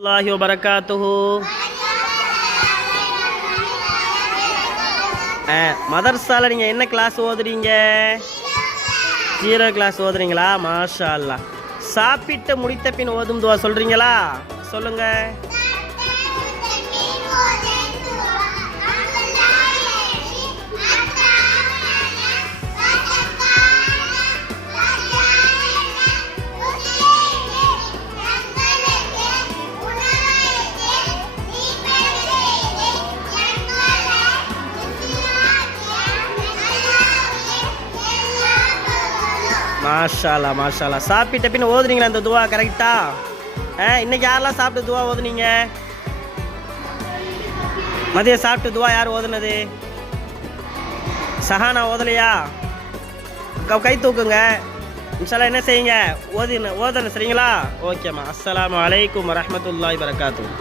அல்லாஹி வபரகாத்துஹு. மதர்சால நீங்கள் என்ன கிளாஸ் ஓதுறீங்க? 0 கிளாஸ் ஓதுறீங்களா? மாஷா அல்லாஹ். சாப்பிட்டு முடித்த பின் ஓதும் துவா சொல்கிறீங்களா? சொல்லுங்க. மாஷாலா மாஷாலா. சாப்பிட்ட பின் ஓதுனீங்களா அந்த துவா கரெக்டா? இன்னைக்கு யாரெல்லாம் சாப்பிட்டு துவா ஓதுனீங்க? மதியம் சாப்பிட்டு துவா யார் ஓதுனது? சஹானா ஓதலையா? கை தூக்குங்க. இன்ஷால்லா என்ன செய்யுங்க? ஓதணும் சரிங்களா? ஓகேம்மா. அஸ்ஸலாமு அலைக்கும் வரஹ்மத்துல்லாஹி வபரகாத்துஹு.